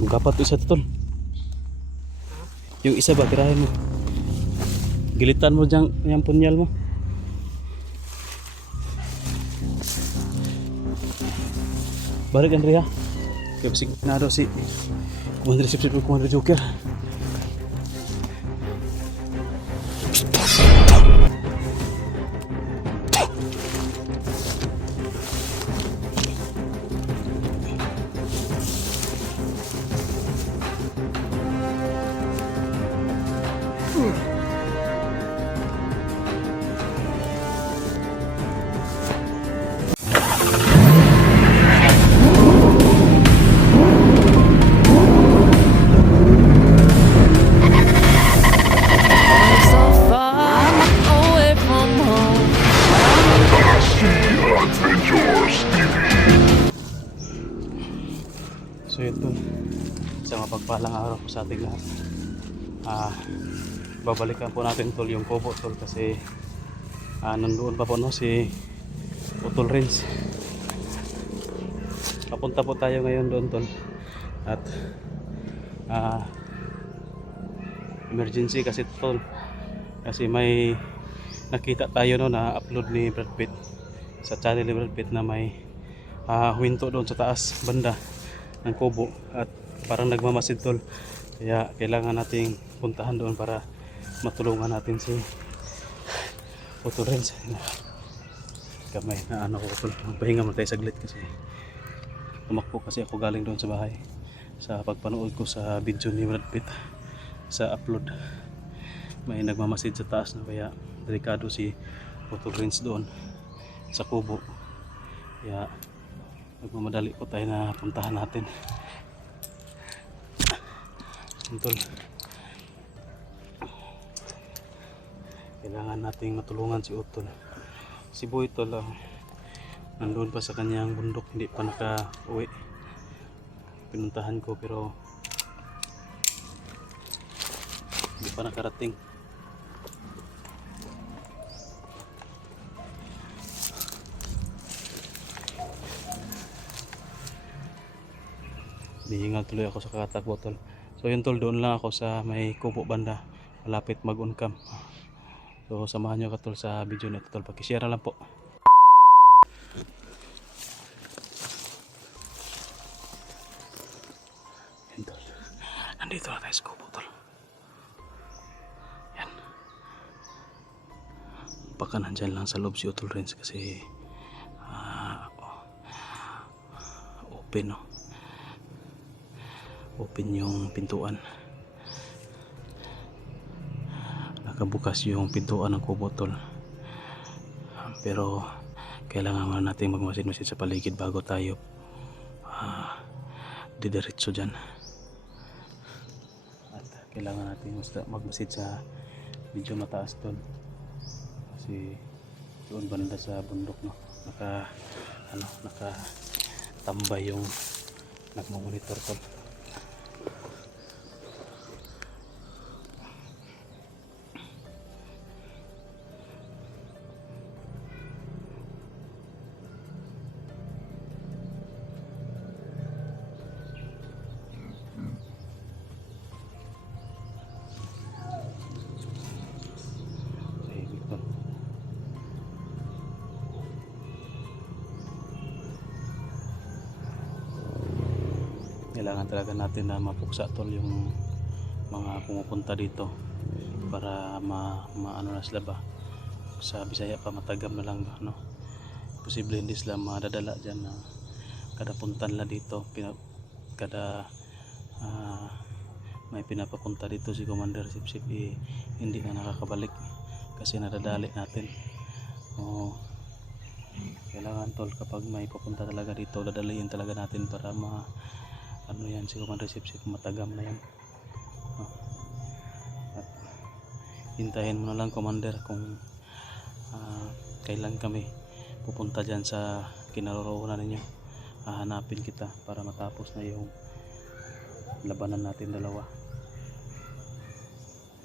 Yung kapat isa tol. Yung isa ba tirahin mo. Gilitan mo dyan yung punyal mo. Balik Andrea. Kaya pasig na daw si Commander Sip-Sip o Commander Joker. So far away from home. So yun tol, isang mapagpalang araw po sa ating lahat. Babalikan po natin tol yung kubo tol kasi nandoon pa po no si Utol Renz. Papunta po tayo ngayon doon tol at emergency kasi tol, kasi may nakita tayo no na upload ni Brad Pitt sa channel ni Brad Pitt na may huwinto doon sa taas banda ng kubo at parang nagmamasid tol, kaya kailangan nating puntahan doon para matulungan natin si Utol Renz. Kamay na ano ko tol, pahinga mo tayo saglit kasi tumakbo kasi ako galing doon sa bahay sa pagpanood ko sa video ni Brad Pitt sa upload. May nagmamasid sa taas na kaya delikado si Utol Renz doon sa kubo, kaya nagmamadali po tayo na puntahan natin. Tol, kailangan nating matulungan si Utol. Si Boy tol nandun pa sa kanyang bundok, hindi pa naka-uwi. Pinuntahan ko pero hindi pa nakarating. Hihingal tuloy ako sa kakatakbo tol. So yun tol, doon lang ako sa may kubo banda, malapit mag-on-cam. So samahan nyo ka tol sa video nito tol, pakishare lang po. Yan tol, nandito na tayo sa kubo tol. Yan, baka nandyan lang sa loob si Utol Renz kasi open no, open yung pintuan, nakabukas yung pintuan ng kubo tol, pero kailangan muna natin magmasid-masid sa paligid bago tayo didiretso dyan. At kailangan natin magmasid sa medyo mataas tol kasi doon banda sa bundok no, naka tambay yung nagmamonitor tol. Kailangan talaga natin na mapuksa tol yung mga pumupunta dito para maano na sila ba, sa Bisaya pa matagam na lang ba no, posible hindi sila madadala dyan na kada punta nila dito, kada may pinapapunta dito si Commander Sip-Sip hindi na nakakabalik kasi nadadali natin. Kailangan tol, kapag may papunta talaga dito dadaliin talaga natin para ano yan, si Commander Sip-Sip matagam na yan. At hintayin mo na lang Commander kung kailan kami pupunta dyan sa kinaroroonan ninyo. Hahanapin kita para matapos na yung labanan natin dalawa.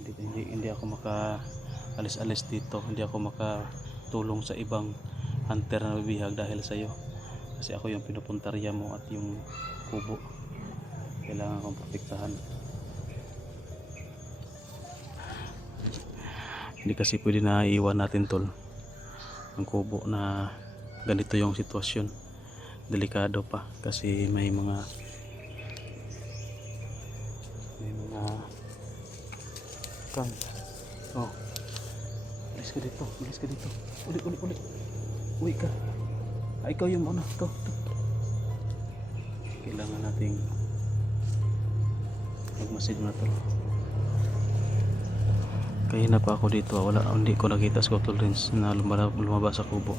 Hindi ako maka-alis-alis dito, hindi ako makatulong sa ibang hunter na bibihag dahil sa iyo, kasi ako yung pinupuntarya mo at yung kubo. kailangan kong protektahan. Hindi kasi pwede na iiwan natin tol ang kubo na ganito yung sitwasyon. Delikado pa kasi may mga kang oh, bilis ka dito, bilis ka dito, uli uwi ka. Ikaw yung ano, ikaw. Kailangan nating magmasid na to. Kaya na pa ako dito, hindi ko nakita scuttle rinse na lumabas sa kubo.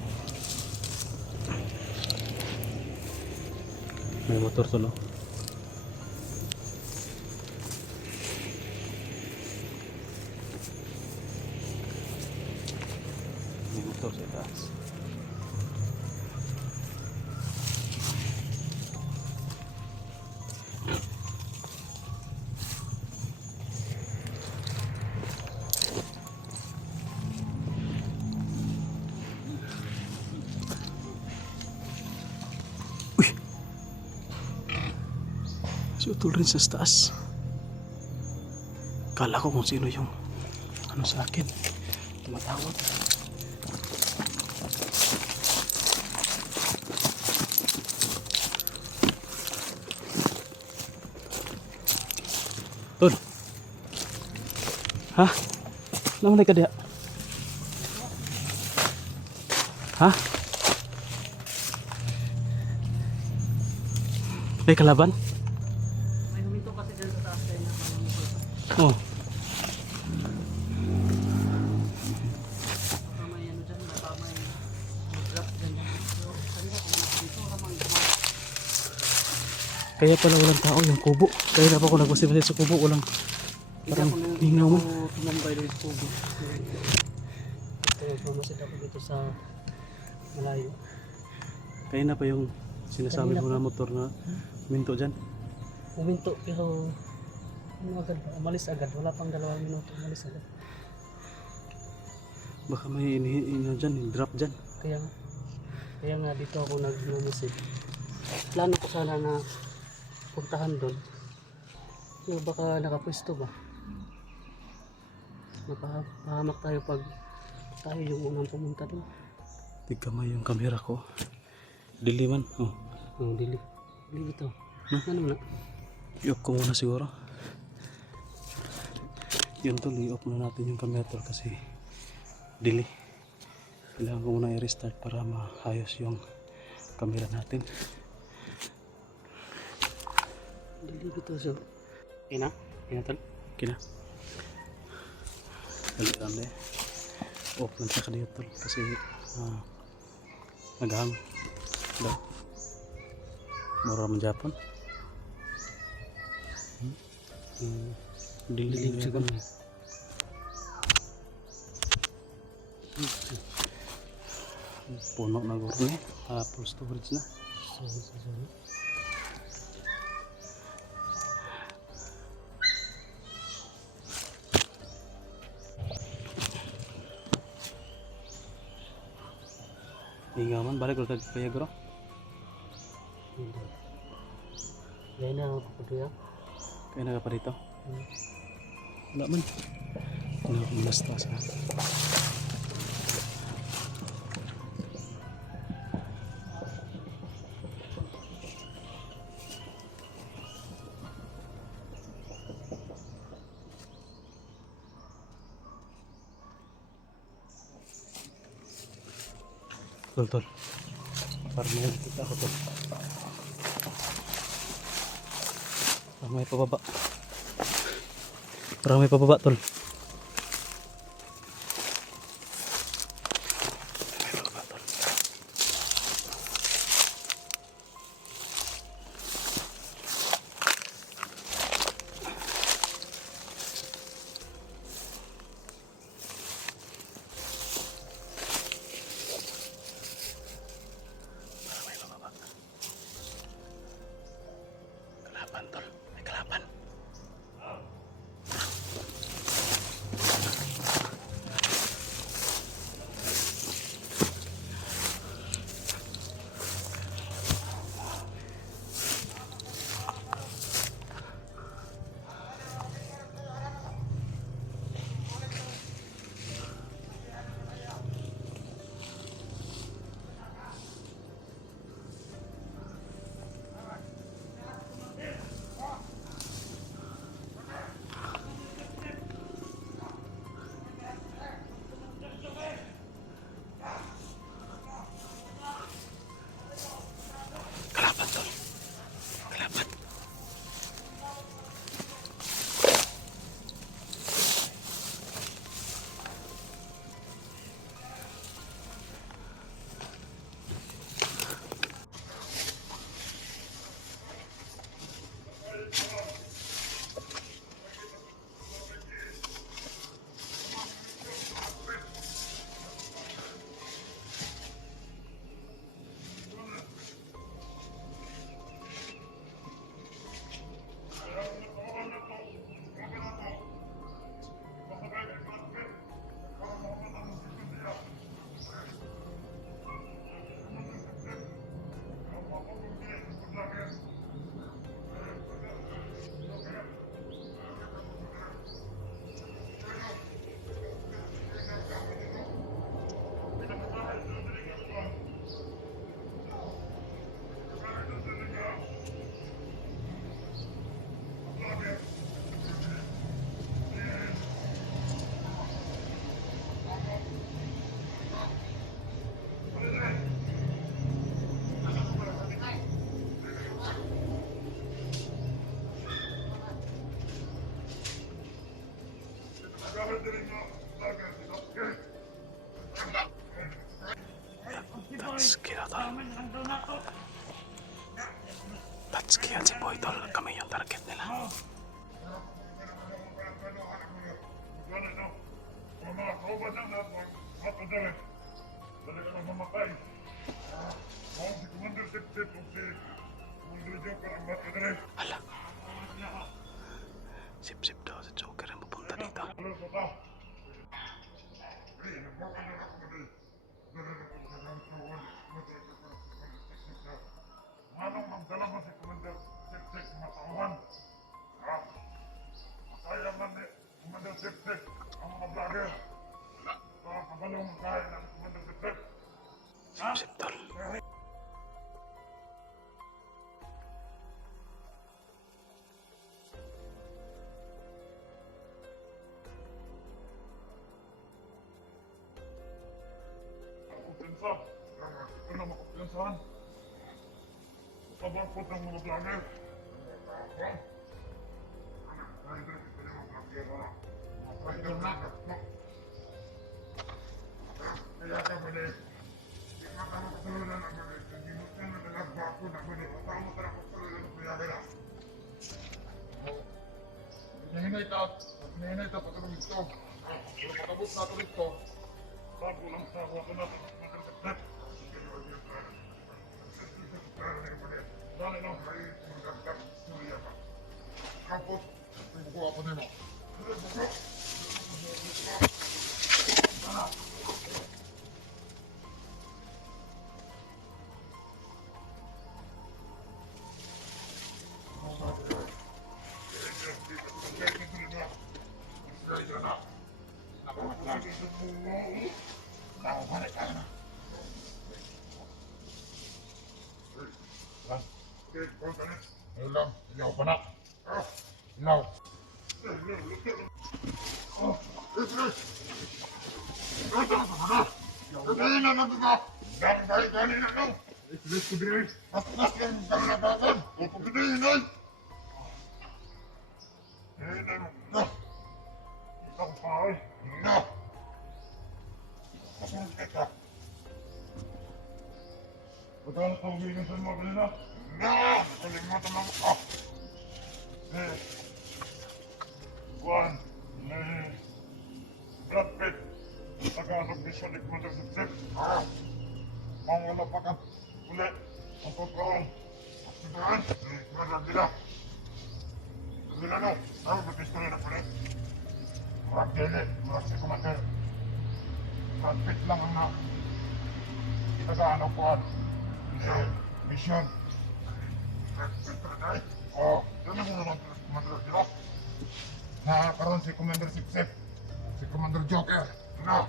May motor to, no? May motor sa taas. Si Utol rin sa taas. Kala ko kung sino yung ano sa akin. Tumatawag. Tol. Ha? Namalay ka diya? Ha? May kalaban? Oh. Kaya pala walang tao yung kubo. Kaya na pa ako nagpasimula sa kubo. Walang parang hingaw mo. Tumambay rin po. Ito, mamasid ako dito sa malayo. Kaya na pa yung sinasabi mo na motor na minto dyan. Uminto pero ano agad ba? Umalis agad. Wala pang 2 minuto. Umalis agad. Baka may dyan, drop dyan. Kaya nga dito ako nag-message. Plano ko sana na puntahan doon. Pero baka nakapwesto ba? Mapahamak tayo pag tayo yung unang pumunta doon. Tigkamay yung camera ko. Diliman. Oh. Dili ito. Ano na? I-off ko muna siguro. Yun tol, i-off muna natin yung camera tol kasi dili. Kailangan ko muna i-restart para maayos yung camera natin. Dili ito so. Ina tol. Okay na. Dali lang eh. Off lang siya kanina tol kasi naghang. Mura man Japon. Dilim siguro. Puno na guro eh. Full storage na. Sorry. Hingaman, balik ulit kaya guro. Gaya na ako pa doon. Kaya na ka pa dito. Wala man. Basta sa Tol. Parang may nakita ako tol. Parang may pababa. Tol. Kalaban tol. May kalaban. Tatski na tol. Tatski at si Boy tol. Kami yung target nila. Hala. Sip-sip daw si Joker ang pupunta dito. Manong magdala mo si Commander Sip-Sip matawan. Masaya man ni Commander Sip-Sip ang mga vlogger. Kabalong kaya ng Commander Sip-Sip. Sip-sip tol. Kumpiyansa. Ito na makumpiyansahan. Pabangkot ng mga vlogger. Kaya ka ba din? Di ka ka makasulunan ang mga hindi mo ka na nalagbako na ba din? Basta mo ka na makasulunan ang vlogger. Hinahinay ta patulong ito. Pero patapos natin ito. Bago lang sa ako na magkakasap. Dali lang may magandang istorya pa. Kapot, buko ako nimo. Buko. Ilaw, ilaw pa na. Ilaw. Kanina na ito na. Dahil kanina na. Let's go there. Mas lang ang labasan. O pagkitayin ay. Kanina na. Ikaw pa ay. Na. Kasunod kita. Pagkala ka umigan sa mga kanina. Na! Kalimutan lang ako. Juan, Brad Pitt, Tagalog Mission ni Commander Sip-Sip. Ang wala pa ka ulit ang totoo. Sigahan, Commander Dila. Dila no, ako batis ko rin ako ulit. Brad Dili, Brad si Commander. Brad Pitt lang ang na. Itagaan ako Juan. Mission. Oh, yan ang naman Commander Dila. Nakakaroon si Commander Sip-Sip. Si Commander Joker. Ano?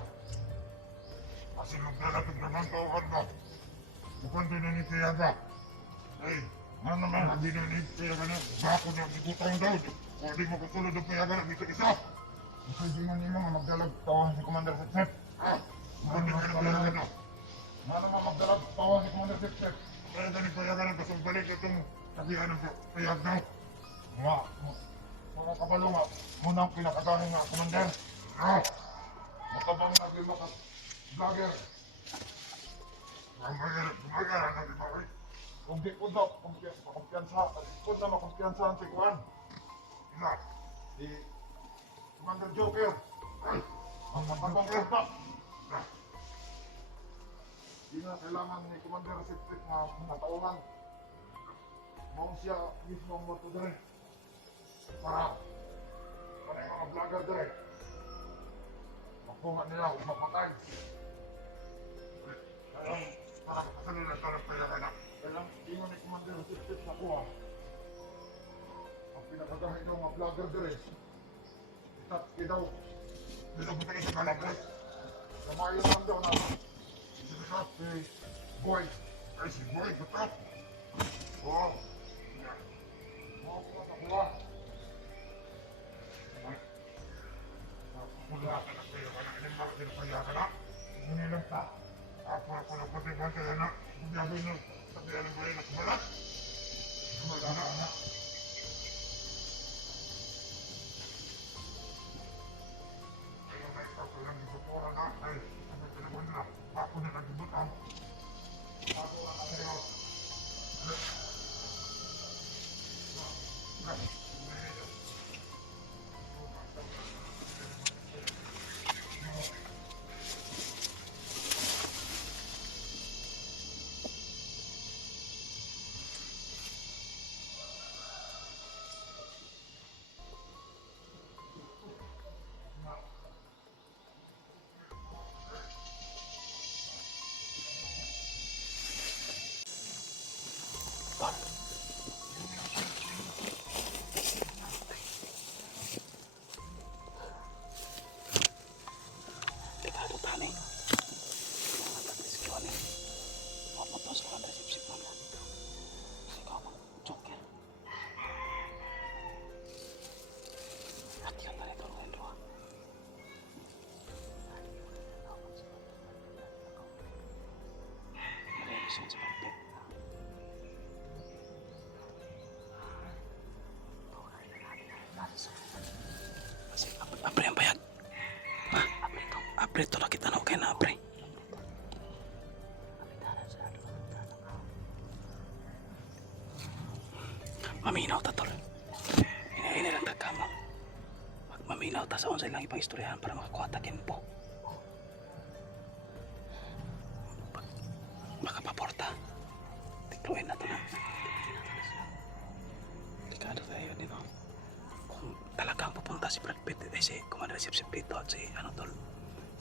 Kasi naglalapit naman tawag mo. Bukan din na ni Tiaga. Ay, ano naman, hindi na ni Tiaga na. Bako niya, bigutang daw. O di mo kasulod ng Tiaga na, dito isa. Kasi di man nimo nga magdalag tawag si Commander Sip-Sip. Bukan din ka na na. Ano naman magdalag tawag si Commander Sip-Sip. Kaya ganit Tiaga na, kasong balik itong sabihan ng Tiaga daw. Mga kabalo nga, muna ang pinakagaling nga, Commander. Matabang naglima ka, vlogger. Gumagar ang naglima, eh. Kung di ko daw, kung na makumpiyansahan si Juan. Ina, si Commander Joker. Ang matabang kanta. Di na kailangan ni Commander Sip-Sip na nataunan. Maong siya mismo ang matudre. Para yung mga vlogger dire. Makuha nila kung mapatay. Kaya parang kasalina ka ng payagan na. Kaya ingon ni Commander Sip-Sip na kuha. Ang pinakagahin ng mga vlogger dire. Itatski daw. Dito ko tayo sa kalabot. Kamayo lang daw na. Si Boy. Ay si Boy, batak. Oo. Makuha na kuha. Mula ka na kayo ka na inimak din kaya ka na. Munilang pa. Ako na pati-pati kaya na. Bumiyabay na. Sabihan ng bayan na kumalat. Kumala na anak. ganda nito ng dua. Malinis sa Brad Pitt. Kasi apre ang bayag. Ha? Apre to nakita na okay na apre. Maminaw ta tol. Ini lang tagka mo. Maminaw ta sa unsay lang ipang istoryahan para makakuha ta kinpo. Makapaporta. Tikloin na to na. Delikado tayo dito. Kung talagang pupunta si Brad Pitt, si Commander Sip dito at si ano tol,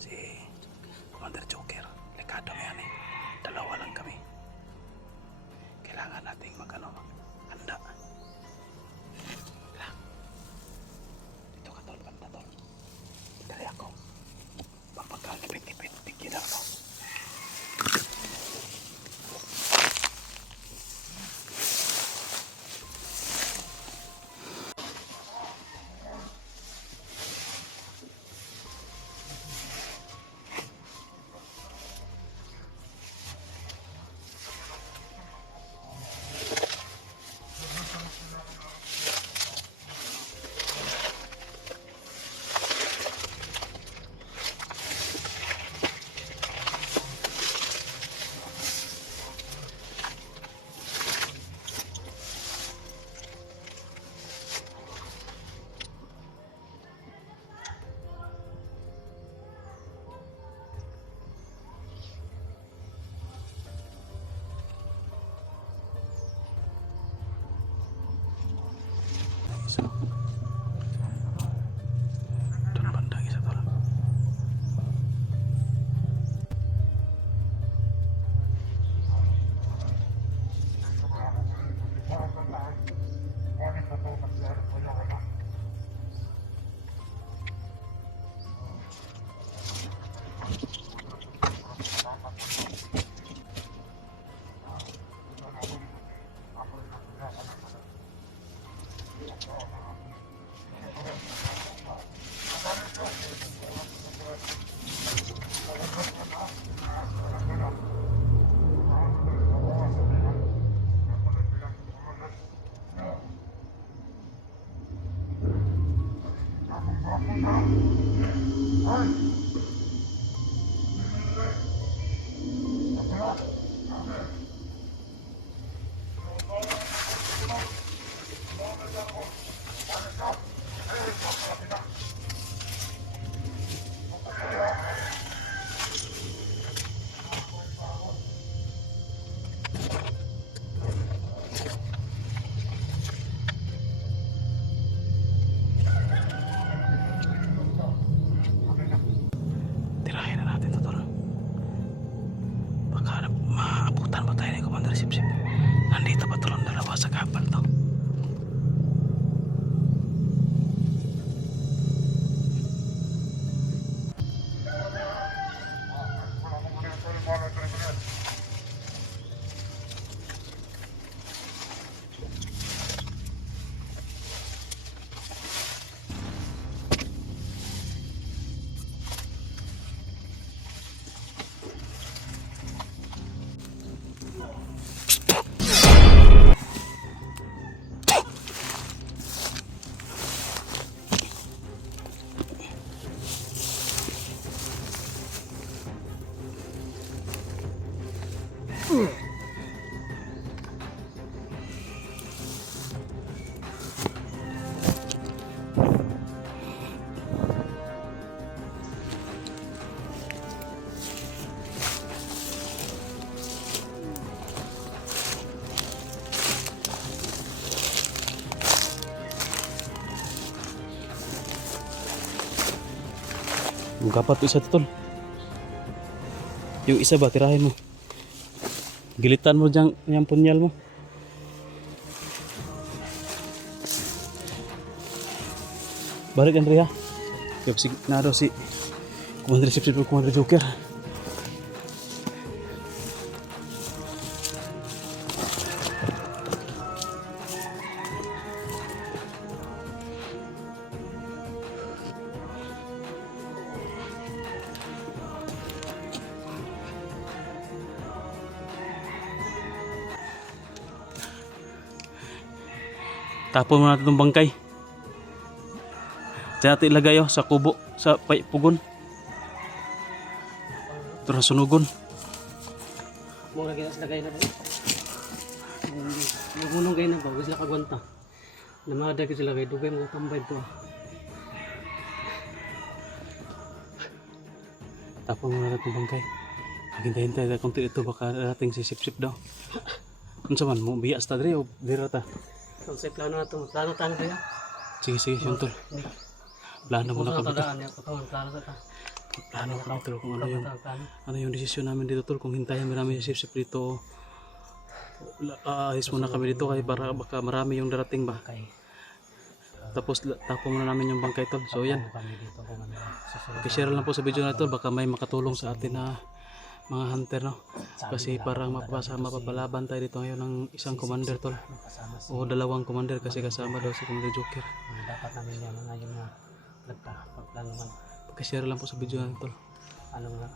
si Commander Joker. Delikado mo yan eh. Dalawa lang kami. Kailangan nating handa. Dito ka tol, banda tol. Dali ako. Pampagkakipit-kipit, tigil ako. Isa. Doon banda isa tol. Tirahin na natin to tol. Baka maabutan pa tayo ni Commander Sip. Nandito pa tol ang dalawa sa kapal to. Yung kapat isa to tol. Yung isa ba tirahin mo. Gilitan mo dyan yung punyal mo. Balik Andrea. Yup si naro si Commander Sip Commander Joker. Tapon mo natin itong bangkay. Diyan natin ilagay oh, sa kubo, sa pugon. Ito na sunugon. Mo lagi sa lagay na ba? Nagulong kayo na ba? Huwag sila kagwanta. Namadag sila kayo. Dugay mga tambay to. Tapon mo natin itong bangkay. Hintay-hintay na konti ito, baka nating sisip-sip daw. Ano sa man, mo biyas ta dre o dira ta? Kung sa plano na ito, plano tayo ba yan? Sige, sige, Suntol. Plano muna kami ito. Plano sa ta. Plano kami ito kung Plano. ano yung desisyon namin dito tol. Kung hintayan marami si sip-sip dito. Aayos muna kami dito kaya para baka marami yung darating ba. Okay. Tapos tapon muna namin yung bangkay tol. So yan. Kami dito kung ano. Susunod. Share lang po sa video na ito. Baka may makatulong sa atin na mga hunter no. Kasi parang mapapalaban tayo dito ngayon ng isang commander tol. Kasama si O dalawang commander kasi kasama daw si Commander Joker. dapat namin yan ngayon na nagpa-plano man. Share lang po sa video na ito. Ano nga